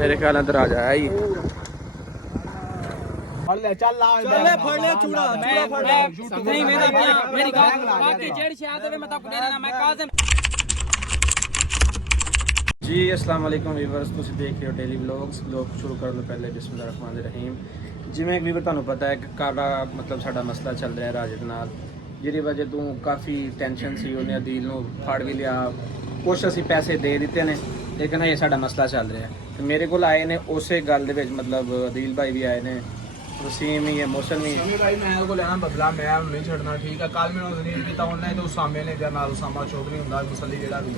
मेरे ख्याल अंदर आ जाया ही जी। अस्सलाम वालेकुम ਵੀਵਰਸ, ਤੁਸੀਂ ਦੇਖ ਰਹੇ ਹੋ ਡੇਲੀ ਵਲੌਗਸ। ਵਲੌਗ ਸ਼ੁਰੂ ਕਰਨ ਤੋਂ ਪਹਿਲੇ ਬਿਸਮਿਲ੍ਲਾਹ ਰਹਿਮਾਨ ਰਹੀਮ। ਜਿਵੇਂ ਵੀਵਰ ਤੁਹਾਨੂੰ ਪਤਾ ਹੈ ਕਿ ਕਾਲਾ ਮਤਲਬ ਸਾਡਾ ਮਸਲਾ ਚੱਲ ਰਿਹਾ ਰਾਜਦ ਨਾਲ, ਜਿਹਦੀ ਵਜ੍ਹਾ ਤੋਂ ਕਾਫੀ ਟੈਨਸ਼ਨ ਸੀ। ਉਹਨੇ ਅਦੀਲ ਨੂੰ ਫੜ ਵੀ ਲਿਆ, ਕੁਛ ਅਸੀਂ ਪੈਸੇ ਦੇ ਦਿੱਤੇ ਨੇ, ਲੇਕਿਨ ਇਹ ਸਾਡਾ ਮਸਲਾ ਚੱਲ ਰਿਹਾ। ਤੇ ਮੇਰੇ ਕੋਲ ਆਏ ਨੇ ਉਸੇ ਗੱਲ ਦੇ ਵਿੱਚ, ਮਤਲਬ ਅਦੀਲ ਭਾਈ ਵੀ ਆਏ ਨੇ, वसीम ही है, मौसम ही है भाई। मैं को लेना बदला, मैं नहीं छड़ना, ठीक है। कल मैंने दलील किया उन्हें तो सामे ने जरा नाल सामा चौक नहीं हुंदा मुसल्ली जेड़ा भी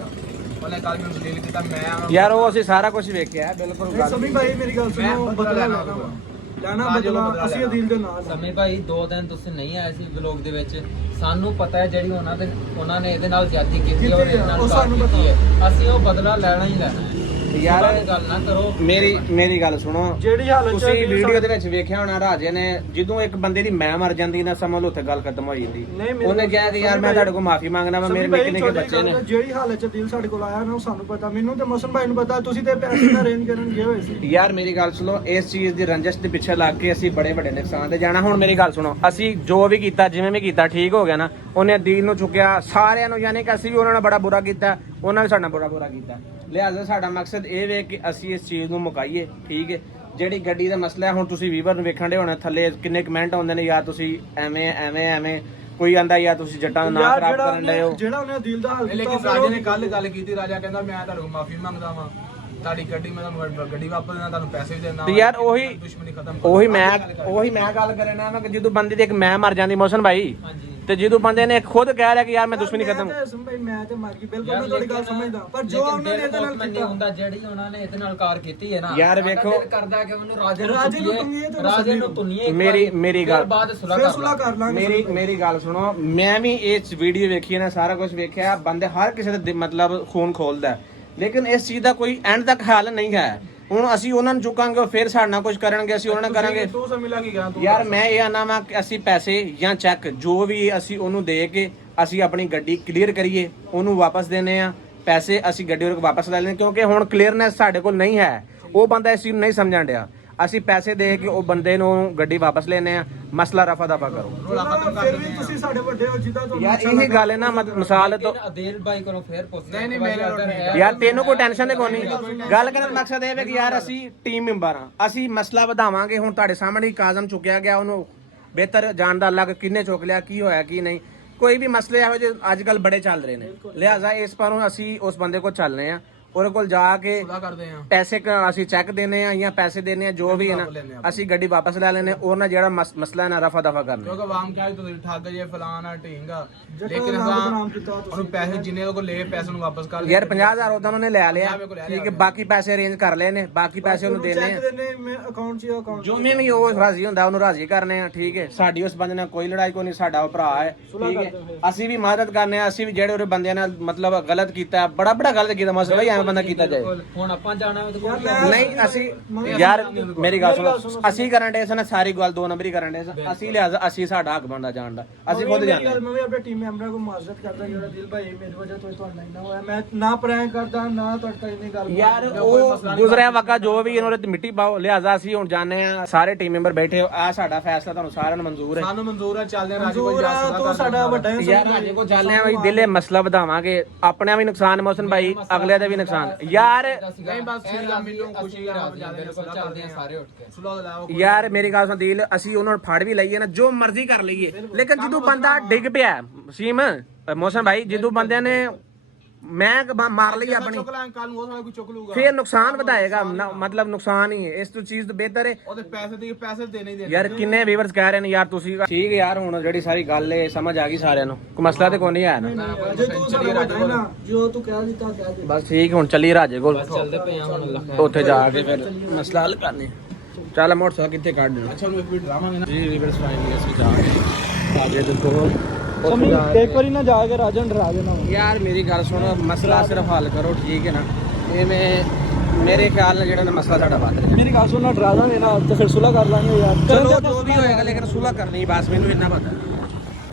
उन्हें कल मैंने दलील किया। मैं यार वो ਅਸੀਂ ਸਾਰਾ ਕੁਝ ਵੇਖਿਆ ਹੈ ਬਿਲਕੁਲ। ਸਮੀ ਭਾਈ ਮੇਰੀ ਗੱਲ ਸੁਣੋ, ਬਦਲਾ ਲੈਣਾ ਬਦਲਾ ਅਸੀਂ ਅਦੀਲ ਦੇ ਨਾਲ। ਸਮੀ ਭਾਈ 2 ਦਿਨ ਤੁਸੀਂ ਨਹੀਂ ਆਏ ਸੀ ਵਲੌਗ ਦੇ ਵਿੱਚ, ਸਾਨੂੰ ਪਤਾ ਹੈ ਜਿਹੜੀ ਉਹਨਾਂ ਨੇ ਇਹਦੇ ਨਾਲ ਜ਼ਿਆਦਤੀ ਕੀਤੀ ਔਰ ਇਹਨਾਂ ਨਾਲ ਸਾਨੂੰ ਪਤਾ ਹੈ, ਅਸੀਂ ਉਹ ਬਦਲਾ ਲੈਣਾ ਹੀ ਲੈਣਾ ਹੈ। ਯਾਰ ਗੱਲ ਨਾ ਕਰੋ, ਮੇਰੀ ਗੱਲ ਸੁਣੋ। ਜਿਹੜੀ ਹਾਲਤ ਤੁਸੀਂ ਵੀਡੀਓ ਦੇ ਵਿੱਚ ਵੇਖਿਆ ਹੋਣਾ ਰਾਜੇ ਨੇ ਜਦੋਂ ਇੱਕ ਬੰਦੇ ਦੀ ਮੈਂ ਮਰ ਜਾਂਦੀ ਨਾ, ਸਮਝ ਲਓ ਉੱਥੇ ਗੱਲ ਖਤਮ ਹੋ ਜਾਂਦੀ। ਉਹਨੇ ਕਿਹਾ ਕਿ ਯਾਰ ਮੈਂ ਤੁਹਾਡੇ ਕੋਲ ਮਾਫੀ ਮੰਗਦਾ ਵਾ, ਮੇਰੇ ਨਿੱਕੇ ਨਿੱਕੇ ਬੱਚੇ ਨੇ। ਜਿਹੜੀ ਹਾਲਤ ਚ ਦਿਲ ਸਾਡੇ ਕੋਲ ਆਇਆ ਨਾ, ਉਹ ਸਾਨੂੰ ਪਤਾ, ਮੈਨੂੰ ਤੇ ਮੌਸਮ ਭਾਈ ਨੂੰ ਪਤਾ। ਤੁਸੀਂ ਤੇ ਪੈਸੇ ਨਾਲ ਅਰੇਂਜ ਕਰਨ ਗਏ ਹੋਏ ਸੀ। ਯਾਰ ਮੇਰੀ ਗੱਲ ਸੁਣੋ, ਇਸ ਚੀਜ਼ ਦੀ ਰੰਜਿਸ਼ ਦੇ ਪਿੱਛੇ ਲੱਗ ਕੇ ਅਸੀਂ ਬੜੇ ਵੱਡੇ ਨੁਕਸਾਨ ਤੇ ਜਾਣਾ। ਹੁਣ ਮੇਰੀ ਗੱਲ ਸੁਣੋ, ਅਸੀਂ ਜੋ ਵੀ ਕੀਤਾ, ਜਿਵੇਂ ਵੀ ਕੀਤਾ, ਠੀਕ ਹੋ ਗਿਆ ਨਾ। ਉਹਨੇ ਅਦੀਲ ਨੂੰ ਚੁੱਕਿਆ, ਸਾਰਿਆਂ ਨੂੰ, ਯਾਨੀ ਕਿ ਅਸੀਂ ਵੀ ਉਹਨਾਂ ਨਾਲ ਬੜਾ ਬੁਰਾ ਕੀਤਾ, ਉਹਨਾਂ ਵੀ ਸਾਡਾ ਬੁਰਾ ਕੀਤਾ। ਲਿਹਾਜ਼ਾ ਸਾਡਾ ਮਕਸਦ ਇਹ ਵੇ ਕਿ ਅਸੀਂ ਇਸ ਚੀਜ਼ ਨੂੰ ਮੁਕਾਈਏ, ਠੀਕ ਹੈ। ਜਿਹੜੀ ਗੱਡੀ ਦਾ ਮਸਲਾ ਹੈ, ਹੁਣ ਤੁਸੀਂ ਵੀਵਰ ਨੂੰ ਵੇਖਣ ਦੇ ਹੋਣੇ ਥੱਲੇ ਕਿੰਨੇ ਕਮੈਂਟ ਆਉਂਦੇ ਨੇ, ਯਾਰ ਤੁਸੀਂ ਐਵੇਂ ਕੋਈ ਆਂਦਾ ਯਾਰ ਤੁਸੀਂ ਜੱਟਾਂ ਦਾ ਨਾਮ ਖਰਾਬ ਕਰਨ ਡਏ ਹੋ। ਜਿਹੜਾ ਉਹਨੇ ਦਿਲ ਦਾ ਹਾਲ ਕੀਤਾ। ਲੇਕਿਨ ਰਾਜੇ ਨੇ ਕੱਲ ਗੱਲ ਕੀਤੀ, ਰਾਜਾ ਕਹਿੰਦਾ ਮੈਂ ਤੁਹਾਡੇ ਕੋਲ ਮਾਫੀ ਮੰਗਦਾ ਵਾਂ, ਤੁਹਾਡੀ ਗੱਡੀ ਮੈਂ ਤੁਹਾਨੂੰ ਗੱਡੀ ਵਾਪਸ ਦੇਣਾ, ਤੁਹਾਨੂੰ ਪੈਸੇ ਵੀ ਦੇਣਾ। ਤੇ ਯਾਰ ਉਹੀ ਮੈਂ ਗੱਲ ਕਰੇ ਨਾ ਕਿ ਜਦੋਂ ਬੰਦੇ ਦੀ ਇੱਕ ਮੈਂ ਮਰ ਜਾਂਦੀ ਮੋਹਸਨ ਭਾਈ, ਤੇ ਜਦੋਂ ਬੰਦੇ ਨੇ ਖੁਦ ਕਹਿ ਰਿਹਾ ਕਿ ਯਾਰ ਮੈਂ ਦੁਸ਼ਮਣੀ ਖਤਮ ਮੈਂ ਤੇ ਮਰ ਗਈ, ਬਿਲਕੁਲ ਮੈਂ ਤੁਹਾਡੀ ਗੱਲ ਸਮਝਦਾ, ਪਰ ਜੋ ਉਹਨਾਂ ਨੇ ਇਹਦੇ ਨਾਲ ਕੀਤਾ ਹੁੰਦਾ, ਜਿਹੜੀ ਉਹਨਾਂ ਨੇ ਇਹਦੇ ਨਾਲ ਕਾਰ ਕੀਤੀ ਹੈ ਨਾ, ਯਾਰ ਵੇਖੋ ਕਰਦਾ ਕਿ ਉਹਨੂੰ ਰਾਜੇ ਨੂੰ ਤੁਨੀਏ। ਮੇਰੀ ਗੱਲ ਬਾਅਦ ਸੁਲ੍ਹਾ ਕਰ ਲਾਂਗੇ। ਮੇਰੀ ਗੱਲ ਸੁਣੋ, ਮੈਂ ਵੀ ਇਹ ਵੀਡੀਓ ਵੇਖੀ ਨਾ, ਸਾਰਾ ਕੁਝ ਵੇਖਿਆ। ਬੰਦੇ ਹਰ ਕਿਸੇ ਦੇ ਮਤਲਬ ਖੂਨ ਖੋਲਦਾ, ਲੇਕਿਨ ਇਸ ਚੀਜ਼ ਦਾ ਕੋਈ ਐਂਡ ਤੱਕ ਹੱਲ ਨਹੀਂ ਹੈ। ਹੁਣ ਅਸੀਂ ਉਹਨਾਂ ਨੂੰ ਚੁੱਕਾਂਗੇ, ਫਿਰ ਸਾਡੇ ਨਾਲ ਕੁਝ ਕਰਨਗੇ, ਅਸੀਂ ਉਹਨਾਂ ਨਾਲ ਕਰਾਂਗੇ। ਯਾਰ ਮੈਂ ਇਹ ਆਨਾ ਵਾ ਕਿ ਅਸੀਂ ਪੈਸੇ ਜਾਂ ਚੈੱਕ ਜੋ ਵੀ ਅਸੀਂ ਉਹਨੂੰ ਦੇ ਕੇ ਅਸੀਂ ਆਪਣੀ ਗੱਡੀ ਕਲੀਅਰ ਕਰੀਏ, ਉਹਨੂੰ ਵਾਪਸ ਦੇਣੇ ਆ ਪੈਸੇ, ਅਸੀਂ ਗੱਡੀ ਉਹਨੂੰ ਵਾਪਸ ਲੈ ਲੈਣੇ। ਕਿਉਂਕਿ ਹੁਣ ਕਲੀਅਰਨੈਸ ਸਾਡੇ ਕੋਲ ਨਹੀਂ ਹੈ, ਉਹ ਬੰਦਾ ਇਸ ਚੀਜ਼ ਨੂੰ ਨਹੀਂ ਸਮਝਣ ਡਿਆ। ਅਸੀਂ ਪੈਸੇ ਦੇ ਕੇ ਉਹ ਬੰਦੇ ਨੂੰ ਗੱਡੀ ਵਾਪਸ ਲੈਣੇ ਆ, ਮਸਲਾ ਰਫਾ ਦਫਾ ਕਰੋ। ਫਿਰ ਵੀ ਤੁਸੀਂ ਸਾਡੇ ਵੱਡੇ ਹੋ, ਜਿੱਦਾਂ ਤੁਹਾਨੂੰ ਯਾਰ ਇਹੀ ਗੱਲ ਹੈ ਨਾ, ਮਿਸਾਲ ਤੋਂ ਅਦੀਲ ਭਾਈ ਕੋਲੋਂ ਫੇਰ ਪੁੱਛ ਨਹੀਂ ਯਾਰ ਤੈਨੂੰ ਕੋਈ ਟੈਨਸ਼ਨ ਤੇ ਕੋਈ ਨਹੀਂ। ਗੱਲ ਕਰਨ ਦਾ ਮਕਸਦ ਇਹ ਹੈ ਕਿ ਯਾਰ ਅਸੀਂ ਟੀਮ ਮੈਂਬਰ ਆ, ਅਸੀਂ ਮਸਲਾ ਵਧਾਵਾਂਗੇ। ਹੁਣ ਤੁਹਾਡੇ ਸਾਹਮਣੇ ਹੀ ਕਾਜ਼ਮ ਚੁੱਕਿਆ ਗਿਆ, ਉਹਨੂੰ ਬਿਹਤਰ ਜਾਣ ਦਾ ਲੱਗ ਕਿੰਨੇ ਚੁੱਕ ਲਿਆ, ਕੀ ਹੋਇਆ ਕੀ ਨਹੀਂ। ਕੋਈ ਵੀ ਮਸਲੇ ਇਹੋ ਜਿਹੇ ਅੱਜ ਕੱਲ ਬੜੇ ਚੱਲ ਰਹੇ ਨੇ, ਲਿਹਾਜ਼ਾ ਇਸ ਪਰੋਂ ਅਸੀਂ ਉਸ ਬੰਦੇ ਕੋਲ ਚੱਲਨੇ ਆ, ਉਹਦੇ ਕੋਲ ਜਾ ਕੇ ਪੈਸੇ ਅਸੀਂ ਚੈੱਕ ਦੇਣੇ ਆ ਜਾਂ ਪੈਸੇ ਦੇਣੇ ਆ, ਜੋ ਵੀ ਹੈ ਨਾ, ਅਸੀਂ ਗੱਡੀ ਵਾਪਸ ਲੈ ਲੈਣੇ। ਉਹ ਨਾ ਜਿਹੜਾ ਮਸਲਾ ਨਾ ਰਫਾ ਦਫਾ ਕਰਨਾ, ਕਿਉਂਕਿ ਆਵਾਮ ਕਹੇ ਤੁਸੀਂ ਠੱਗ ਜੇ ਫਲਾਣਾ ਢੀਂਗਾ, ਲੇਕਿਨ ਉਹਨੂੰ ਪੈਸੇ ਜਿੰਨੇ ਕੋਲ ਲਏ ਪੈਸੇ ਨੂੰ ਵਾਪਸ ਕਰ ਯਾਰ 50,000 ਉਹਦਾ ਉਹਨੇ ਲੈ ਲਿਆ, ਠੀਕ ਹੈ। ਬਾਕੀ ਪੈਸੇ ਅਰੇਂਜ ਕਰ ਲਏ ਨੇ, ਬਾਕੀ ਪੈਸੇ ਉਹਨੂੰ ਦੇਣੇ ਆ, ਜੋ ਵੀ ਉਹ ਰਾਜ਼ੀ ਹੁੰਦਾ ਉਹਨੂੰ ਰਾਜ਼ੀ ਕਰਨੇ ਆ, ਠੀਕ ਹੈ। ਸਾਡੀ ਉਸ ਬੰਦੇ ਨਾਲ ਕੋਈ ਲੜਾਈ ਕੋਈ ਨਹੀਂ, ਸਾਡਾ ਉਹ ਭਰਾ ਹੈ, ਠੀਕ ਹੈ। ਅਸੀਂ ਵੀ ਮਦਦ ਕਰਨੇ ਆ, ਅਸੀਂ ਵੀ ਜਿਹੜੇ ਉਹਦੇ ਬੰਦਿਆਂ ਨਾਲ ਮਤਲਬ ਗਲਤ ਕੀਤਾ, ਬੜਾ ਗਲਤ ਕੀਤਾ ਮਸਲਾ ਬੰਦਾ ਕੀਤਾ ਜਾਏ। ਹੁਣ ਆਪਾਂ ਜਾਣਾ ਨਹੀਂ, ਅਸੀਂ ਯਾਰ ਮੇਰੀ ਗੱਲ ਸੁਣੋ, ਅਸੀਂ ਕਰਨ ਦੇ ਸਨ ਸਾਰੀ ਗੱਲ 2 ਨੰਬਰ ਹੀ ਕਰਨ ਦੇ ਸਨ। ਅਸੀਂ ਲਿਹਾਜ਼ਾ ਅਸੀਂ ਸਾਡਾ ਹੱਕ ਬਣਦਾ ਜਾਣ ਦਾ, ਅਸੀਂ ਖੁਦ ਜਾਣਾ। ਮੈਂ ਵੀ ਆਪਣੇ ਟੀਮ ਮੈਂਬਰਾਂ ਕੋਲ ਮਾਜ਼ਰਤ ਕਰਦਾ, ਜਿਹੜਾ ਦਿਲ ਭਾਈ ਮੇਰੀ ਵਜ੍ਹਾ ਤੋਂ ਤੁਹਾਡਾ ਇੰਨਾ ਹੋਇਆ, ਮੈਂ ਨਾ ਪ੍ਰੈਂਕ ਕਰਦਾ ਨਾ ਤੁਹਾਡਾ ਇੰਨੀ ਗੱਲ। ਯਾਰ ਉਹ ਗੁਜ਼ਰਿਆ ਵਕਤ ਜੋ ਵੀ ਇਹਨੂੰ ਤੇ ਮਿੱਟੀ ਪਾਓ। ਲਿਹਾਜ਼ਾ ਅਸੀਂ ਹੁਣ ਜਾਣੇ ਆ, ਸਾਰੇ ਟੀਮ ਮੈਂਬਰ ਬੈਠੇ ਹੋ, ਆ ਸਾਡਾ ਫੈਸਲਾ ਤੁਹਾਨੂੰ ਸਾਰਿਆਂ ਨੂੰ ਮਨਜ਼ੂਰ ਹੈ? ਸਾਨੂੰ ਮਨਜ਼ੂਰ ਹੈ, ਚੱਲਦੇ ਆ ਰਾਜੀ ਕੋਈ ਤੂੰ ਸਾਡਾ ਵੱਡਾ ਹੈ ਯਾਰ, ਰਾਜੀ ਕੋ ਚੱਲਦੇ ਆ ਬਈ, ਦਿਲੇ ਮਸਲਾ ਵਧਾਵਾਂਗੇ, ਆਪਣਾ ਵੀ ਨੁਕਸਾਨ ਮੋਹਸਨ ਭਾਈ, ਅਗਲੇ ਦਾ ਵੀ ਨੁਕਸਾਨ। ਯਾਰ ਯਾਰ ਮੇਰੀ ਗੱਲ ਸੁਣ ਦਿਲ, ਅਸੀਂ ਉਹਨਾਂ ਨੂੰ ਫੜ ਵੀ ਲਈਏ ਨਾ, ਜੋ ਮਰਜ਼ੀ ਕਰ ਲਈਏ, ਲੇਕਿਨ ਜਦੋਂ ਬੰਦਾ ਡਿੱਗ ਪਿਆ ਸੀਮ ਮੋਹਸਨ ਭਾਈ, ਜਦੋਂ ਬੰਦਿਆਂ ਨੇ ਮੈਂ ਮਾਰ ਲਈ ਆਪਣੀ, ਫਿਰ ਨੁਕਸਾਨ ਵਧਾਏਗਾ, ਮਤਲਬ ਨੁਕਸਾਨ ਹੀ ਹੈ। ਇਸ ਤੋਂ ਚੀਜ਼ ਤੋਂ ਬਿਹਤਰ ਹੈ ਉਹਦੇ ਪੈਸੇ ਦੇਣੇ ਹੀ। ਯਾਰ ਕਿੰਨੇ ਵੀਵਰਸ ਕਹਿ ਰਹੇ ਨੇ ਯਾਰ ਤੁਸੀਂ ਠੀਕ ਹੈ ਯਾਰ, ਹੁਣ ਜਿਹੜੀ ਸਾਰੀ ਗੱਲ ਹੈ ਸਮਝ ਆ ਗਈ ਸਾਰਿਆਂ ਨੂੰ, ਕੋਈ ਮਸਲਾ ਤੇ ਕੋਈ ਨਹੀਂ ਆਇਆ ਨਾ। ਜੋ ਤੂੰ ਕਹਿ ਦਿੱਤਾ ਕਹਿ ਦੇ ਬਸ, ਠੀਕ। ਹੁਣ ਚੱਲੀ ਰਾਜੇ ਕੋਲ, ਚੱਲਦੇ ਪਏ ਆ ਹੁਣ ਉੱਥੇ ਜਾ ਕੇ ਫਿਰ ਮਸਲਾ ਹੱਲ ਕਰਨੇ। ਚੱਲ ਮੋਟਰਸਾਈਕਲ ਕਿੱਥੇ ਕੱਢ ਦੇਣਾ, ਅੱਛਾ ਉਹਨੂੰ ਇੱਕ ਮਿੰਟ ਡਰਾਵਾਂਗੇ ਨਾ ਜੀ। ਵੀਵਰਸ ਫਾਈਨਲੀ ਅਸੀਂ ਜਾ ਕੇ ਰਾਜੇ ਦੇ ਕੋਲ ਇੱਕ ਵਾਰੀ ਨਾ ਜਾ ਕੇ ਰਾਜਨ ਡਰਾ ਦੇਣਾ। ਯਾਰ ਮੇਰੀ ਗੱਲ ਸੁਣ, ਮਸਲਾ ਸਿਰਫ ਹੱਲ ਕਰੋ, ਠੀਕ ਹੈ ਨਾ। ਇਹ ਮੇਰੇ ਖਿਆਲ ਨਾਲ ਜਿਹੜਾ ਮਸਲਾ ਸਾਡਾ ਵੱਧ ਰਿਹਾ, ਮੇਰੀ ਗੱਲ ਸੁਣ, ਨਾ ਡਰਾ ਦਾਂਗੇ ਨਾ ਤੇ ਫਿਰ ਸੁਲ੍ਹਾ ਕਰ ਲਾਂਗੇ ਯਾਰ, ਚਲੋ ਜੋ ਵੀ ਹੋਏਗਾ, ਲੇਕਿਨ ਸੁਲ੍ਹਾ ਕਰਨੀ ਬਸ, ਮੈਨੂੰ ਇੰਨਾ ਪਤਾ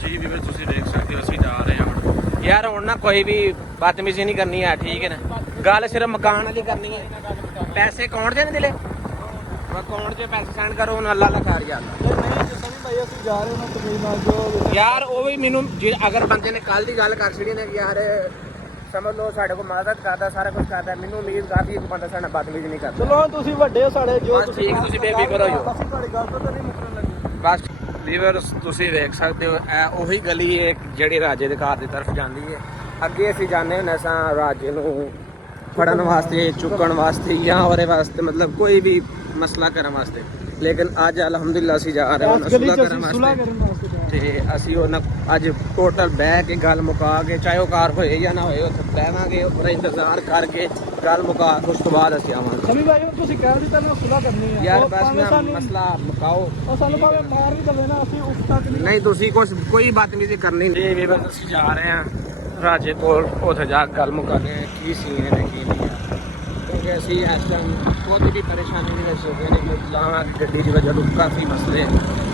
ਜੀ। ਵੀਰ ਤੁਸੀਂ ਦੇਖ ਸਕਦੇ ਹੋ ਅਸੀਂ ਜਾ ਰਹੇ ਹਾਂ ਯਾਰ। ਹੁਣ ਨਾ ਕੋਈ ਵੀ ਬਦਤਮੀਜ਼ੀ ਨਹੀਂ ਕਰਨੀ ਹੈ, ਠੀਕ ਹੈ ਨਾ। ਗੱਲ ਸਿਰਫ ਮਕਾਨ ਵਾਲੀ ਕਰਨੀ ਹੈ। ਪੈਸੇ ਅਕਾਊਂਟ 'ਚ ਨਹੀਂ ਦਿਲੇ ਅਕਾਊਂਟ 'ਚ ਪੈਸੇ ਸੈਂਡ ਕਰੋ ਉਹਨਾਂ ਅੱਲਾ ਲਾ ਖੈਰ ਯਾਰ ਭਾਈ ਅਸੀਂ ਜਾ ਰਹੇ ਹਾਂ ਤਕਰੀਬਨ ਜੋ ਯਾਰ ਉਹ ਵੀ ਮੈਨੂੰ ਜੇ ਅਗਰ ਬੰਦੇ ਨੇ ਕੱਲ ਦੀ ਗੱਲ ਕਰ ਛੜੀ ਨੇ ਕਿ ਯਾਰ ਸਮਝ ਲਓ ਸਾਡੇ ਕੋਲ ਮਦਦ ਕਰਦਾ ਸਾਰਾ ਕੁਝ ਕਰਦਾ ਮੈਨੂੰ ਉਮੀਦ ਕਾਫੀ ਇੱਕ ਬੰਦਾ ਸਾਡੇ ਨਾਲ ਬਦਤਮੀਜ਼ੀ ਨਹੀਂ ਕਰਦਾ ਚਲੋ ਤੁਸੀਂ ਵੱਡੇ ਹੋ ਸਾਡੇ ਜੋ ਬਸ ਠੀਕ ਤੁਸੀਂ ਬੇਫਿਕਰ ਹੋ ਜਾਓ ਅਸੀਂ ਤੁਹਾਡੀ ਗੱਲ ਤੋਂ ਤਾਂ ਨਹੀਂ ਮੁੱਕਰਨ ਲੱਗੇ ਬਸ ਵੀਵਰਸ ਤੁਸੀਂ ਵੇਖ ਸਕਦੇ ਹੋ ਇਹ ਉਹੀ ਗਲੀ ਹੈ ਜਿਹੜੀ ਰਾਜੇ ਦੇ ਘਰ ਦੀ ਤਰਫ ਜਾਂਦੀ ਹੈ ਅੱਗੇ ਅਸੀਂ ਜਾਂਦੇ ਹੁੰਦੇ ਸਾਂ ਰਾਜੇ ਨੂੰ ਫੜਨ ਵਾਸਤੇ ਚੁੱਕਣ ਵਾਸਤੇ ਜਾਂ ਉਹਦੇ ਵਾਸਤੇ ਮਤਲਬ ਕੋਈ ਵੀ ਮਸਲਾ ਕਰਨ ਵਾਸਤੇ ਲੇਕਿਨ ਅੱਜ ਅਲਹਮਦੁਲਿਲਾ ਅਸੀਂ ਜਾ ਰਹੇ ਹਾਂ ਸੁਲਾ ਕਰਨ ਵਾਸਤੇ ਤੇ ਅਸੀਂ ਉਹਨਾਂ ਅੱਜ ਟੋਟਲ ਬਹਿ ਕੇ ਗੱਲ ਮੁਕਾ ਕੇ ਚਾਹੇ ਉਹ ਕਾਰ ਹੋਏ ਜਾਂ ਨਾ ਹੋਏ ਉੱਥੇ ਬਹਿਵਾਂਗੇ ਉਹਦਾ ਇੰਤਜ਼ਾਰ ਕਰਕੇ ਗੱਲ ਮੁਕਾ ਕੇ ਉਸ ਤੋਂ ਬਾਅਦ ਅਸੀਂ ਆਵਾਂਗੇ ਸਮੀ ਭਾਈ ਤੁਸੀਂ ਕਹਿ ਦਿੱਤਾ ਨਾ ਸੁਲਾ ਕਰਨੀ ਹੈ ਯਾਰ ਬਸ ਨਾ ਮਸਲਾ ਮੁਕਾਓ ਉਹ ਸਾਨੂੰ ਭਾਵੇਂ ਮਾਰ ਵੀ ਦਵੇ ਨਾ ਅਸੀਂ ਉਸ ਤੱਕ ਨਹੀਂ ਤੁਸੀਂ ਕੋਈ ਬਦਤਮੀਜ਼ੀ ਕਰਨੀ ਨਹੀਂ ਵੀ ਬਸ ਅਸੀਂ ਜਾ ਰਹੇ ਹਾਂ ਰਾਜੇ ਕੋਲ ਉੱਥੇ ਜਾ ਕੇ ਗੱਲ ਮੁਕਾਣੇ ਕੀ ਸੀਨ ਹੈ ਕੀ ਨਹੀਂ ਹੈ ਕਿਉਂਕਿ ਅਸੀਂ ਇਸ ਟਾਈਮ ਬਹੁਤ ਹੀ ਪਰੇਸ਼ਾਨੀ ਦੇ ਵਿੱਚ ਹੋ ਗਏ ਨੇ ਲਾਵਾਂ ਗੱਡੀ ਦੀ ਵਜ੍ਹਾ ਤੋਂ ਕਾਫੀ ਮਸਲੇ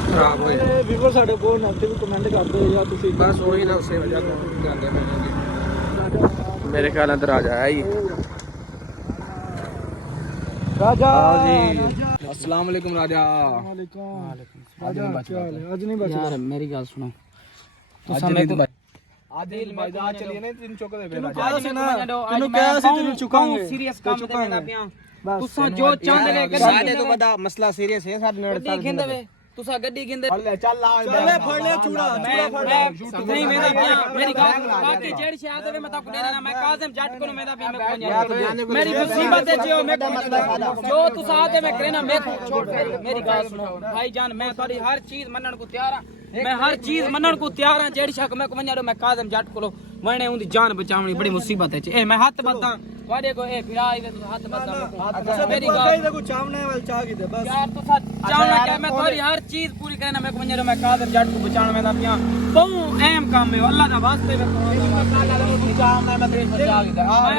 ਖਰਾਬ ਹੋਏ ਵੀਵਰ ਸਾਡੇ ਕੋਲ ਨੈਗੇਟਿਵ ਕਮੈਂਟ ਕਰਦੇ ਜਾਂ ਤੁਸੀਂ ਬਸ ਉਹੀ ਨਾ ਉਸੇ ਵਜ੍ਹਾ ਤੋਂ ਜਾਂਦੇ ਮੇਰੇ ਖਿਆਲ ਅੰਦਰ ਆ ਜਾਇਆ ਹੀ ਰਾਜਾ ਜੀ अस्सलाम वालेकुम राजा वालेकुम राजा आज नहीं बचा यार मेरी गल सुनो आदिल मैदान चलिए ना तीन चौक दे ਤੈਨੂੰ ਕਿਹਾ ਸੀ ਤੈਨੂੰ ਚੁਕਾਂਗੇ ਸੀਰੀਅਸ ਕੰਮ ਤੇ ਲੈਣਾ ਪਿਆ ਤੁਸੀਂ ਜੋ ਚਾਹੁੰਦੇ ਲੈ ਕੇ ਸਾਡੇ ਤੋਂ ਵੱਡਾ ਮਸਲਾ ਸੀਰੀਅਸ ਹੈ ਸਾਡੇ ਨਾਲ ਗੱਡੀ ਖਿੰਦੇ ਵੇ ਤੁਸੀਂ ਗੱਡੀ ਖਿੰਦੇ ਚੱਲ ਫੜ ਲੈ ਚੂੜਾ ਨਹੀਂ ਮੇਰਾ ਪਿਆ ਮੇਰੀ ਗੱਲ ਬਾਕੀ ਜਿਹੜੀ ਸ਼ਾਇਦ ਹੋਵੇ ਮੈਂ ਤਾਂ ਕੁੜੇ ਨਾ ਮੈਂ ਕਾਜ਼ਮ ਜੱਟ ਕੋਲ ਮੇਰਾ ਪਿਆ ਮੈਂ ਕੋਈ ਮੇਰੀ ਮੁਸੀਬਤ ਹੈ ਜੋ ਮੈਂ ਜੋ ਤੁਸੀਂ ਆਦੇ मैं कहना मैं छोड़ मेरी गल सुनो भाईजान मैं तुम्हारी हर चीज मनन को तैयार हां मैं हर चीज मनन को तैयार हां जेड़ी शक मैं को मैं काजम जट को मैंने उनकी जान बचावनी बड़ी मुसीबत है ए मैं हाथ बद्दा वाडे को ए फिरा आवे तू हाथ बद्दा मेरी गल को चावने वाल चाह की दे बस यार तू चावना क्या मैं तुम्हारी हर चीज पूरी करना मैं को मैं काजम जट को बचाने में दा पिया बहु अहम काम है अल्लाह दा वास्ते मैं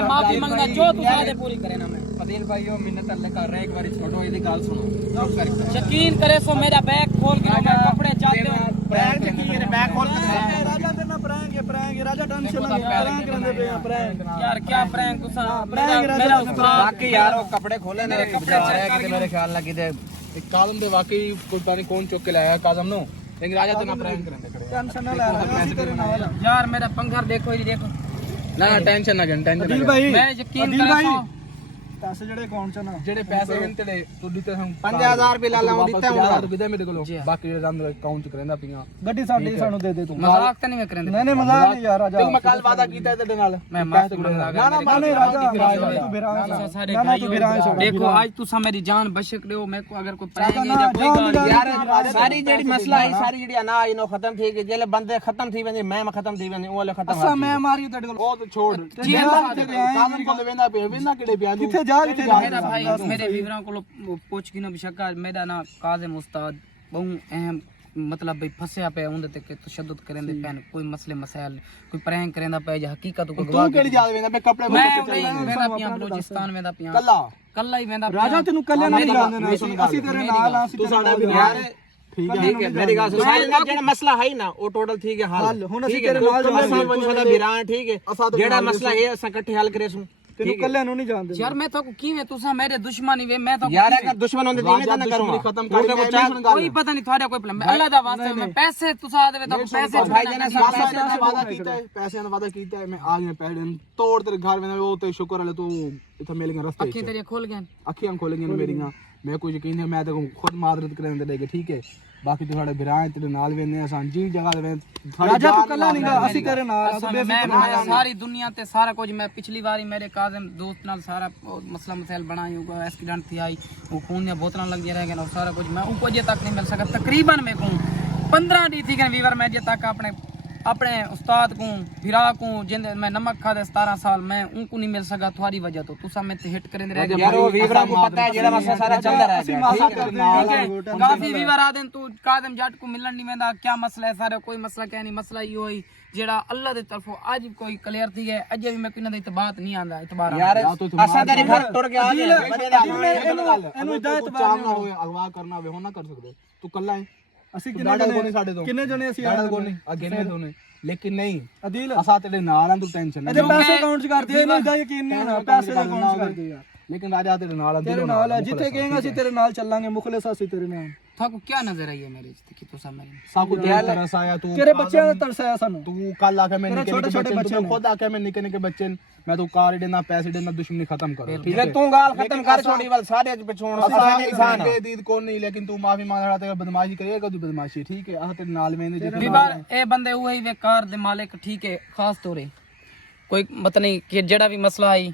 माफी मांगना जो तू सादे पूरी करे ना मैं अदिल भाई मिन्नत अल्लाह कर रहे एक बार छोड़ो ये गाल सुनो यकीन करे सो मेरा बैग खोल के मैं कपड़े चाहते हूं प्रैंक यकीन है बैग खोल के राजा तेना प्रैंक राजा टेंशन ना प्रैंक करने पे प्रैंक यार क्या प्रैंक तुसा मेरा उस्ताद बाकी यार वो कपड़े खोले ने कपड़े आ रहे कि मेरे ख्याल ना किते एक काजम दे वाकई कोई पानी कौन चुक के लाया काजम नो लेकिन राजा तेना प्रैंक करने खड़े टेंशन ना ले यार मेरा पंखा देखो ये देखो ना टेंशन ना टेंशन अदिल भाई मैं यकीन करे पैसे जेडे अकाउंट च ना जेडे पैसे हैं तेरे तू दिते हम 5000 रुपए ला लाऊं दिता हूं रुपए दे मेरे को बाकी जेडे रंग अकाउंट च करेंदा पिया गड्डी साडी सानू दे दे तू मजाक तो नहीं मैं करंदे नहीं नहीं मजाक नहीं यार राजा मैं कल वादा कीता तेरे नाल मैं माफी मांगदा ना ना माने राजा तू बिरा ना तू बिरा देखो आज तुसा मेरी जान बचक दो मैं को अगर कोई प्रैंक या कोई गाल यार सारी जेडी मसला है सारी जेडी ना आई नो खत्म थी गई जेले बंदे खत्म थी वेंदे मैं खत्म थी वेंदे ओले खत्म असा मैं मारी तेरे को बहुत छोड़ काजम को वेंदा पे वेंदा केड़े पे किथे जा मेरा भाई मेरे विवरण को पूछ की ना बेशक मेरा ना काजिम उस्ताद बहु अहम मतलब भाई फसया पे उंदे ते तशद्दुद करेंदे पैन कोई मसले मसाइल कोई प्रैंक करेंदा पे जा हकीकत को गवाह केड़ी जा वेंदा पे कपड़े मैं वेंदा पिया बलूचिस्तान वेंदा पिया कल्ला ही वेंदा राजा तेनु कल्ला नहीं जांदे ना असि तेरे नाल आ तू साडा भी यार ठीक है मेरी बात सुन जेड़ा मसला है ना वो टोटल ठीक है हल हुन असि तेरे नाल साडा बिरान ठीक है जेड़ा मसला है असा इकट्ठे हल करे सु तेनु कल्ले नु नहीं जानदे यार मैं तो की में तुसा मेरे दुश्मन ही वे मैं तो यार अगर दुश्मन होंदे मैं तो ना करूंगा खत्म कर कोई पता नहीं थारा कोई प्रॉब्लम अल्लाह दा वास्ते मैं पैसे तुसा देवे तो पैसे भाई जाने वादा कीता है पैसे ने वादा कीता है मैं आज मैं पैसे तोड़ तेरे घर में वो ते शुक्र है तू इथे मिल गया रास्ते अखी तेरी खोल गया अखियां खोलेंगे मेरियां मैं कोई यकीन है मैं तो खुद मादरत करने देगे ठीक है बाकी तुम्हारे बिराए तेरे नाल वेने असान जी जगह वे राजा तू कल्ला नहीं गा असि तेरे नाल मैं सारी दुनिया ते सारा कुछ मैं पिछली बारी मेरे काजिम दोस्त नाल सारा मसला मसाइल बनाई होगा एक्सीडेंट थी आई वो खून दी बोतलां लग रह गए और सारा कुछ मैं उनको जे तक नहीं मिल सका तकरीबन मैं को 15 डी थी के वीवर मैं जे तक अपने उस्ताद को भिरा को जिंदे मैं नमक खादे 17 साल मैं उनको नहीं मिल सका तुम्हारी वजह तो तुसा में ते हिट करेंदे रह गए यार वो वीवरा को पता है जेड़ा मसला सारा चलदा रह गया काफी वीवर आ दिन तू कादम जट को मिलन नहीं वेंदा क्या मसला है सारा कोई मसला क्या नहीं मसला यो ही जेड़ा अल्लाह दे तरफो आज कोई क्लियर थी है अजे भी मैं कोई ना दे इतबात नहीं आंदा इतबार यार असा तेरे घर टुर के आ गए एनु हिदायत चाहना होए अगवा करना होवे हो ना कर सकदे तू कल्ला है ਅਸੀਂ ਕਿੰਨੇ ਜਣੇ ਅਸੀਂ ਆੜਾ ਕੋਲ ਨਹੀਂ ਅੱਗੇ ਨੇ ਦੋਨੇ ਲੇਕਿਨ ਨਹੀਂ ਅਦੀਲ ਅਸਾਂ ਤੇਰੇ ਨਾਲ ਆਂ ਤੂੰ ਟੈਨਸ਼ਨ ਨਾ ਇਹਦੇ ਪੈਸੇ ਅਕਾਊਂਟ ਚ ਕਰਦੇ ਇਹਨੂੰ ਇਹਦਾ ਯਕੀਨ ਨਹੀਂ ਹੋਣਾ ਪੈਸੇ ਅਕਾਊਂਟ ਚ ਕਰਦੇ ਆ ਲੇਕਿਨ ਰਾਜਾ ਤੇਰੇ ਨਾਲ ਤੇਰੇ ਨਾਲ ਹੈ, ਜਿੱਥੇ ਕਹੇਗਾ ਅਸੀਂ ਤੇਰੇ ਨਾਲ ਚੱਲਾਂਗੇ, ਮੁਖਲਿਸ ਅਸੀਂ ਤੇਰੇ ਨਾਲ। ਤੁਹਾਨੂੰ ਕੀ ਨਜ਼ਰ ਆਈ ਹੈ ਮੇਰੇ ਚ ਕਿ ਤੁਸੀਂ ਮੇਰੇ ਸਭ ਕੁਝ ਤਰਸ ਆਇਆ ਤੂੰ ਤੇਰੇ ਬੱਚਿਆਂ ਦਾ ਤਰਸ ਆਇਆ ਸਾਨੂੰ। ਤੂੰ ਕੱਲ ਆ ਕੇ ਮੈਂ ਨਿੱਕੇ ਨਿੱਕੇ ਬੱਚੇ ਖੁਦ ਆ ਕੇ ਮੈਂ ਨਿੱਕੇ ਨਿੱਕੇ ਬੱਚੇ ਮੈਂ ਤੂੰ ਕਾਰ ਦੇਣਾ ਪੈਸੇ ਦੇਣਾ ਦੁਸ਼ਮਣੀ ਖਤਮ ਕਰ ਠੀਕ ਹੈ ਤੂੰ ਗਾਲ ਖਤਮ ਕਰ ਛੋਟੀ ਵਾਲ ਸਾਰੇ ਅੱਜ ਪਿਛੋਣ ਇਨਸਾਨ ਬੇਦੀਦ ਕੌਣ ਨਹੀਂ ਲੇਕਿਨ ਤੂੰ ਮਾਫੀ ਮੰਗ ਰਹਾ ਤੇ ਬਦਮਾਸ਼ੀ ਕਰੇਗਾ ਤੂੰ ਬਦਮਾਸ਼ੀ ਠੀਕ ਹੈ ਆ ਤੇਰੇ ਨਾਲ ਮੈਨੇ ਵੀ ਬਾਰ ਇਹ ਬੰਦੇ ਉਹ ਹੀ ਕਾਰ ਦੇ ਮਾਲਿਕ ਠੀਕ ਹੈ ਖਾਸ ਤੌਰੇ ਕੋਈ ਮਤ ਨਹੀਂ ਕਿ ਜਿਹੜਾ ਵੀ ਮਸਲਾ ਆਈ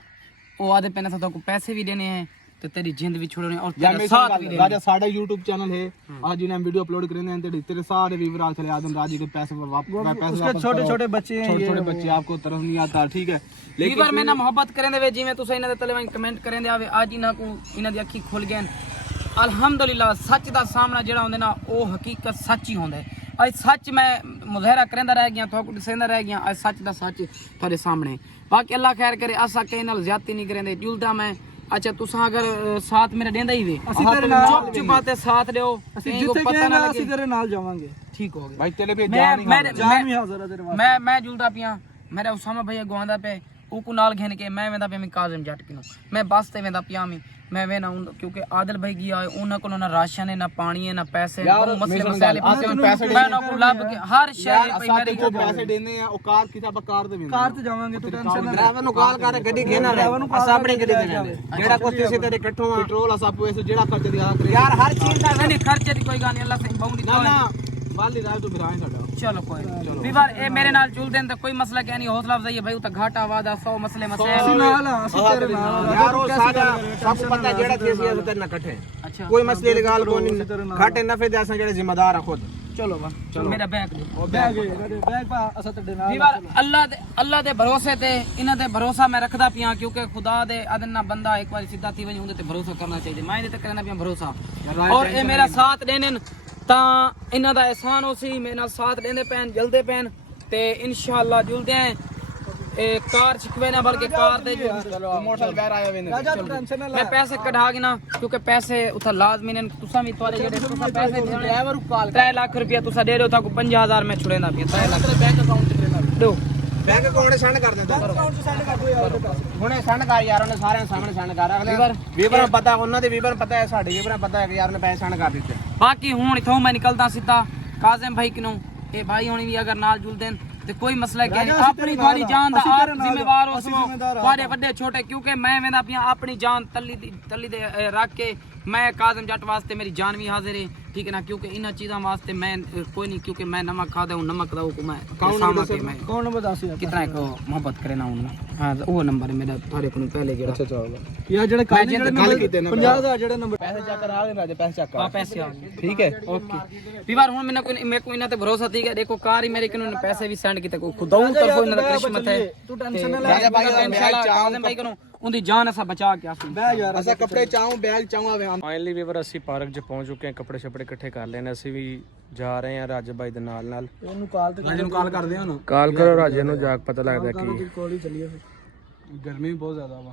ਉਹ ਆਦੇ ਪੈਨੇ ਤੋਂ ਪੈਸੇ ਵੀ ਦੇਣੇ ਹੈ ਤੇ ਤੇਰੀ ਜਿੰਦ ਵੀ ਛੋੜਨੇ ਔਰ ਤੇਰਾ ਸਾਥ ਵੀ राजा साडा YouTube चैनल है आज जिन्हें हम वीडियो अपलोड करेंगे तेरे सारे व्यूअर चले आदम राजी के पैसे वापस छोटे छोटे बच्चे हैं, छोटे बच्चे आपको तरस नहीं आता ठीक है लेकिन बार मैं ना मोहब्बत करेंदे वे जिवें तुसां इना दे तले वन कमेंट करेंदे आवे आज इना को इना दी अखी खुल गए अल्हम्दुलिल्लाह सच दा सामना जेड़ा होंदे ना ओ हकीकत सच ही होंदा है आज सच मैं मुजाहरा करंदा रह गया तो दसेंदा रह गया आज सच दा सच तुहाडे सामने बाकी अल्लाह खैर करे असा के नाल ज्यादती नहीं करेंदे जुलदा मैं अच्छा तुसा अगर साथ मेरा देंदा ही वे ਅਸੀਂ ਤੇਰੇ ਨਾਲ चुप चुपाते साथ दियो ਅਸੀਂ ਜਿੱਥੇ पता ਕਹੇਗਾ ना ਅਸੀਂ लगे ਤੇਰੇ ਨਾਲ ਜਾਵਾਂਗੇ। ठीक हो गया भाई तेरे भी मैं जान मैं ਜਾਨ ਵੀ ਹਾਜ਼ਰ ਹੈ ਤੇਰੇ ਵਾਸਤੇ। मैं जुलदा पिया मेरा उसामा भैया गवांदा पे ऊको नाल घेन के मैं वेंदा पे मैं काजिम जट किनो मैं बस ते वेंदा पिया मैं वे ना क्योंकि आदिल भाई गया उन्हां को ना राशन है ना पानी है ना पैसे वो मसले मसाले मैं ना को लब के हर शय भाई मेरी को पैसे देने हैं औकात किताब कार दे ਕਾਰ ਤੇ ਜਾਵਾਂਗੇ ਤੂੰ ਟੈਨਸ਼ਨ ਨਾ ਲੈ। ਡਰਾਈਵਰ ਨੂੰ ਕਾਲ ਕਰ ਗੱਡੀ ਘੇਨਾ ਲੈ ਅਸਾਂ ਆਪਣੀ ਗੱਡੀ ਤੇ ਜਾਣੇ ਜਿਹੜਾ ਕੁਝ ਤੁਸੀਂ ਤੇਰੇ ਇਕੱਠੋਂ ਆ पेट्रोल असा पैसे जेड़ा खर्च दिया करे ਯਾਰ ਹਰ ਚੀਜ਼ ਦਾ नहीं खर्चे दी कोई गाल नहीं अल्लाह से बहु दी ना ना बाली राय तो बिराए साडा चलो कोई भी बार ए मेरे नाल जुल देन तो कोई मसला क्या नहीं हौसला अफजाई है भाई उता घाटा वादा 100 मसले ਅਸੀਂ मसले ਨਾਲ ਆ, ਅਸੀਂ ਤੇਰੇ ਨਾਲ ਆ। ਯਾਰ ਉਹ ਸਾਡਾ ਸਭ ਨੂੰ ਪਤਾ ਜਿਹੜਾ ਕਿ ਅਸੀਂ ਤੇਰੇ ਨਾਲ ਇਕੱਠੇ अच्छा ਕੋਈ ਮਸਲੇ ਦੀ ਗੱਲ ਕੋਈ ਨਹੀਂ ਘਾਟੇ ਨਫੇ ਦੇ ਅਸਾਂ ਜਿਹੜੇ ਜ਼ਿੰਮੇਦਾਰ ਆ ਖੁਦ चलो बा मेरा बैग दे ਬੈਗ ਬੈਗ ਪਾ ਅਸਾਂ ਤੇਰੇ ਨਾਲ ਵੀ ਵਾਰ ਅੱਲਾ ਦੇ ਭਰੋਸੇ ਤੇ ਇਹਨਾਂ ਤੇ ਭਰੋਸਾ ਮੈਂ ਰੱਖਦਾ ਪਿਆ ਕਿਉਂਕਿ ਖੁਦਾ ਦੇ ਅਦਨ ਨਾ ਬੰਦਾ ਇੱਕ ਵਾਰੀ ਸਿੱਧਾ ਥੀ ਵਜੇ ਹੁੰਦੇ ਤੇ ਭਰੋਸਾ ਕਰਨਾ ਚਾਹੀਦਾ ਮੈਂ ਇਹਦੇ ਤੇ ਕਰਨਾ ਪਿਆ ਭਰੋਸਾ ਔਰ ਇਹ ਮੇਰਾ ਸਾਥ ਦੇਣ ਤਾਂ ਇਹਨਾਂ ਦਾ ਇਹਸਾਨ ਹੋ ਸੀ ਮੇਰੇ ਨਾਲ ਸਾਥ ਦੇਂਦੇ ਪੈਣ ਜਲਦੇ ਪੈਣ ਤੇ ਇਨਸ਼ਾਅੱਲਾ ਜੁਲਦੇ ਆਂ ਇਹ ਕਾਰ ਸਿੱਖਵੇ ਨਾ ਬਲਕਿ ਕਾਰ ਤੇ ਜੋ मोटरसाइकिल बैर आया वेने ਰਾਜਾ ਤੂੰ ਟੈਨਸ਼ਨ ਨਾ ਲੈ। मैं पैसे कढ़ा के ना क्योंकि पैसे उथा लाजमी ने तुसा भी तोरे जेडे तुसा पैसे ड्राइवर को कॉल 3 लाख रुपया तुसा दे रहे हो ताको 50,000 में छुड़ेना पिया 3 लाख बैंक अकाउंट ते देना दो ਬੈਂਕ ਅਕਾਊਂਟ ਸੈਂਡ ਕਰ ਦਿੰਦਾ ਅਕਾਊਂਟ ਚ ਸੈਂਡ ਕਰ ਦਿਓ ਯਾਰ ਉਹਦੇ ਪੈਸੇ। ਹੁਣੇ ਸੈਂਡ ਕਰ ਯਾਰ ਉਹਨੇ ਸਾਰਿਆਂ ਸਾਹਮਣੇ ਸੈਂਡ ਕਰ ਅਗਲੇ ਵੀਵਰ ਪਤਾ ਉਹਨਾਂ ਦੇ ਵੀਵਰ ਪਤਾ ਹੈ ਸਾਡੇ ਵੀਵਰ ਪਤਾ ਹੈ ਕਿ ਯਾਰ ਨੇ ਪੈਸੇ ਸੈਂਡ ਕਰ ਦਿੱਤੇ बाकी हुन इथों मैं निकलदा सीधा काजिम भाई किनो ए भाई होनी भी अगर नाल जुल देन ते कोई मसला क्या नहीं अपनी तुम्हारी जान दा आप जिम्मेवार हो सो तुम्हारे बड़े छोटे क्योंकि मैं वेंदा पिया अपनी जान तली दे रख के मैं काजिम जट वास्ते मेरी जान भी हाजिर है ठीक है ना क्योंकि इन चीज़ों वास्ते मैं कोई नहीं क्योंकि मैं नमक खाता हूँ नमक दाऊ को मैं सामा के मैं ਕੌਣ ਨੰਬਰ ਦੱਸ ਯਾਰ। कितना एक मोहब्बत करे ना हूँ हाँ वो नंबर है मेरा थारे को पहले जेड़ा अच्छा चलो ਯਾਰ ਜਿਹੜੇ ਕੱਲ ਜਿਹੜੇ कल कीते ना 50,000 ਜਿਹੜੇ ਨੰਬਰ पैसे चेक करा दे राजा पैसे चेक हाँ कर पैसे आ गए ठीक है ओके भी बार हुन मेरे को इना ते भरोसा थी कि देखो कार ही मेरे किनो पैसे भी सेंड कीते को खुदा तरफों इना किस्मत है ਤੂੰ ਟੈਨਸ਼ਨ ਨਾ ਲੈ। राजा भाई इंशाल्लाह काजिम भाई किनो उनदी जान असा बचा के आसूं ਬਹਿ ਯਾਰ असा कपड़े चाहूं बैग चाहूं आवे ਫਾਈਨਲੀ ਵੀਵਰ ਅਸੀਂ ਪਾਰਕ 'ਚ ਪਹੁੰਚ ਚੁੱਕੇ ਹਾਂ ਕੱਪੜੇ ਛਪੜੇ ਇਕੱਠੇ ਕਰ ਲਏ ਨੇ ਅਸੀਂ ਵੀ ਜਾ ਰਹੇ ਹਾਂ ਰਾਜਾ ਬਾਈ ਦੇ ਨਾਲ ਉਹਨੂੰ ਕਾਲ ਤੇ राजा नु कॉल कर दे ਹੁਣ ਕਾਲ ਕਰੋ ਰਾਜੇ ਨੂੰ ਜਾ ਕੇ ਪਤਾ ਲੱਗਦਾ ਕੀ ਕੋਲ ਹੀ ਚੱਲੀਏ ਫਿਰ। गर्मी भी बहुत ज्यादा वा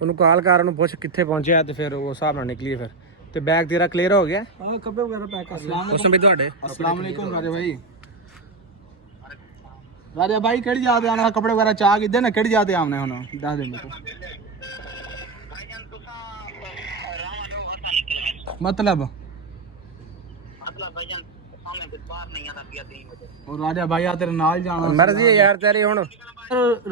ਉਹਨੂੰ ਕਾਲ ਕਰ ਉਹਨੂੰ ਪੁੱਛ ਕਿੱਥੇ ਪਹੁੰਚਿਆ ਤੇ ਫਿਰ ਉਹ ਹਿਸਾਬ ਨਾਲ ਨਿਕਲੀਏ ਫਿਰ ਤੇ ਬੈਗ ਤੇਰਾ ਕਲੀਅਰ ਹੋ ਗਿਆ ਹਾਂ ਕੱਪੜੇ ਵਗੈਰਾ ਪੈਕ ਕਰ ਲਿਆ। ਉਸ ਵੀ ਤੁਹਾਡੇ अस्सलाम वालेकुम राजा भाई राजा भाई केड़ी जाते आना कपड़े वगैरह चाह के दे ना केड़ी जाते आमने हुन दस दे मेरे मतलब और राजा भाई आ तेरे नाल जाना ਮਰਜ਼ੀ ਹੈ ਯਾਰ ਤੇਰੀ ਹੁਣ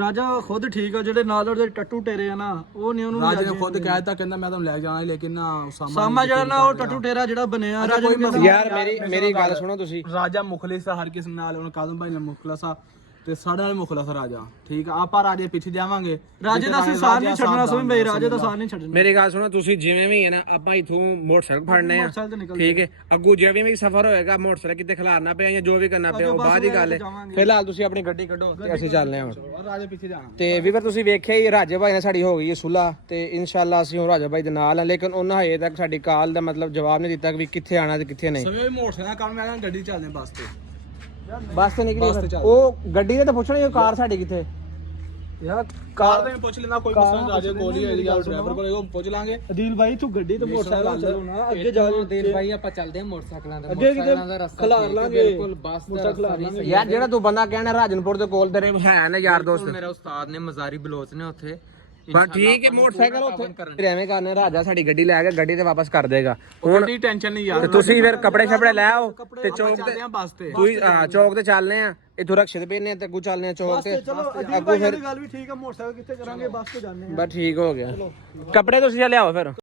ਰਾਜਾ ਖੁਦ ਠੀਕ ਆ ਜਿਹੜੇ ਨਾਲ ਉਹਦੇ ਟੱਟੂ ਟੇਰੇ ਆ ਨਾ ਉਹ ਨਹੀਂ ਉਹਨੂੰ राजा ने खुद कहा था कहंदा मैं तुम ले जाना लेकिन ना ਸਾਮਾ ਜਿਹੜਾ ਨਾ ਉਹ ਟੱਟੂ ਟੇਰਾ ਜਿਹੜਾ ਬਣਿਆ ਰਾਜਾ ਨੂੰ ਯਾਰ ਮੇਰੀ ਗੱਲ ਸੁਣੋ ਤੁਸੀਂ राजा मुखलिस हर किस नाल उन कादम भाई ने मुखलिस ਤੇ ਸਾਡੇ ਨਾਲ ਮੁਖਲਸ ਰਾਜਾ ਠੀਕ ਆ ਆਪਾਂ ਰਾਜੇ ਪਿੱਛੇ ਜਾਵਾਂਗੇ ਰਾਜੇ ਦਾ ਸਾਥ ਨਹੀਂ ਛੱਡਣਾ ਸੋਈ ਬਈ ਰਾਜੇ ਦਾ ਸਾਥ ਨਹੀਂ ਛੱਡਣਾ ਮੇਰੀ ਗੱਲ ਸੁਣੋ ਤੁਸੀਂ ਜਿਵੇਂ ਵੀ ਹੈ ਨਾ ਆਪਾਂ ਇਥੋਂ ਮੋਟਰਸਾਈਕਲ ਫੜਨੇ ਆ ਮੋਟਰਸਾਈਕਲ ਤੇ ਨਿਕਲ ਠੀਕ ਹੈ ਅੱਗੂ ਜਿਵੇਂ ਵੀ ਸਫ਼ਰ ਹੋਏਗਾ ਮੋਟਰਸਾਈਕਲ ਕਿਤੇ ਖਿਲਾਰਨਾ ਪਿਆ ਜਾਂ ਜੋ ਵੀ ਕਰਨਾ ਪਿਆ ਉਹ ਬਾਅਦ ਦੀ ਗੱਲ ਹੈ ਫਿਲਹਾਲ ਤੁਸੀਂ ਆਪਣੀ ਗੱਡੀ ਕੱਢੋ ਤੇ ਅਸੀਂ ਚੱਲਦੇ ਹਾਂ ਹੁਣ ਰਾਜੇ ਪਿੱਛੇ ਜਾਣਾ ਤੇ ਵੀਵਰ ਤੁਸੀਂ ਵੇਖਿਆ ਹੀ ਰਾਜੇ ਭਾਈ ਨਾਲ ਸਾਡੀ ਹੋ ਗਈ ਹੈ ਸੁਲਾ ਤੇ ਇਨਸ਼ਾਅੱਲਾ ਅਸੀਂ ਹੁਣ ਰਾਜਾ ਭਾਈ ਦੇ ਨਾਲ ਆ ਲੇਕਿਨ ਉਹਨਾਂ ਹਜੇ ਤੱਕ ਸਾਡੀ ਕਾਲ ਦਾ ਮਤਲਬ ਜਵਾਬ ਨਹੀਂ ਦਿੱਤਾ ਕਿ ਵੀ ਕਿੱਥੇ ਆਣਾ ਤੇ ਕਿੱਥੇ ਨਹੀਂ ਸਮੇਂ ਮੋਟਰਸਾਈਕਲ ਕੰਮ ਮੈਂ ਗੱਡੀ ਚੱਲਦੇ ਬੱਸ ਤੇ ਬਸ ਤੇ ਨਿਕਲੀ ਫਿਰ। ਉਹ ਗੱਡੀ ਦੇ ਤਾਂ ਪੁੱਛਣਾ ਹੀ ਕਾਰ ਸਾਡੀ ਕਿੱਥੇ ਯਾਰ ਕਾਰ ਦੇ ਪੁੱਛ ਲੈਣਾ ਕੋਈ ਪਸੰਦ ਆ ਜਾਏ ਕੋਲ ਹੀ ਹੋਏਗੀ ਜਾਂ ਡਰਾਈਵਰ ਕੋਲ ਉਹ ਪੁੱਛ ਲਾਂਗੇ ਅਦੀਲ ਭਾਈ ਤੂੰ ਗੱਡੀ ਤੇ ਮੋਟਰਸਾਈਕਲ ਚਲੋ ਨਾ ਅੱਗੇ ਜਾ ਦਿਲ ਭਾਈ ਆਪਾਂ ਚੱਲਦੇ ਹਾਂ ਮੋਟਰਸਾਈਕਲਾਂ ਦਾ ਅੱਗੇ ਕਿਤੇ ਦਾ ਰਸਤਾ ਖਲਾਰ ਲਾਂਗੇ ਬਿਲਕੁਲ ਬੱਸ ਦਾ ਰਸਤਾ ਨਹੀਂ ਯਾਰ ਜਿਹੜਾ ਤੂੰ ਬੰਦਾ ਕਹਿਣਾ ਰਾਜਨਪੁਰ ਦੇ ਕੋਲ ਤੇਰੇ ਹੈ ਨਾ ਯਾਰ ਦੋਸਤ ਮੇਰਾ ਉਸਤਾਦ ਨੇ ਮਜ਼ਾਰੀ ਬਲੋਚ ਨੇ ਉੱਥੇ ਬਸ ਠੀਕ ਹੈ ਮੋਟਰਸਾਈਕਲ ਉੱਥੇ ਫਿਰ ਐਵੇਂ ਕਰਨੇ ਰਾਜਾ ਸਾਡੀ ਗੱਡੀ ਲੈ ਕੇ ਗੱਡੀ ਤੇ ਵਾਪਸ ਕਰ ਦੇਗਾ ਹੁਣ ਦੀ ਟੈਨਸ਼ਨ ਨਹੀਂ ਯਾਰ ਤੇ ਤੁਸੀਂ ਫਿਰ ਕੱਪੜੇ ਛਪੜੇ ਲੈ ਆਓ ਤੇ ਚੌਕ ਤੇ ਚੱਲਦੇ ਆ ਬੱਸ ਤੇ ਤੂੰ ਚੌਕ ਤੇ ਚੱਲਨੇ ਆ ਇੱਥੋਂ ਰਕਸ਼ੇ ਤੇ ਬੈਨੇ ਤੇ ਅੱਗੂ ਚੱਲਨੇ ਆ ਚੌਕ ਤੇ ਚਲੋ ਅਦੀਲ ਭਾਈ ਦੀ ਗੱਲ ਵੀ ਠੀਕ ਆ ਮੋਟਰਸਾਈਕਲ ਕਿੱਥੇ ਕਰਾਂਗੇ ਬੱਸ ਤੇ ਜਾਂਦੇ ਆ ਬਸ ਠੀਕ ਹੋ ਗਿਆ ਕੱਪੜੇ ਤੁਸੀਂ ਲਿਆਓ ਫਿਰ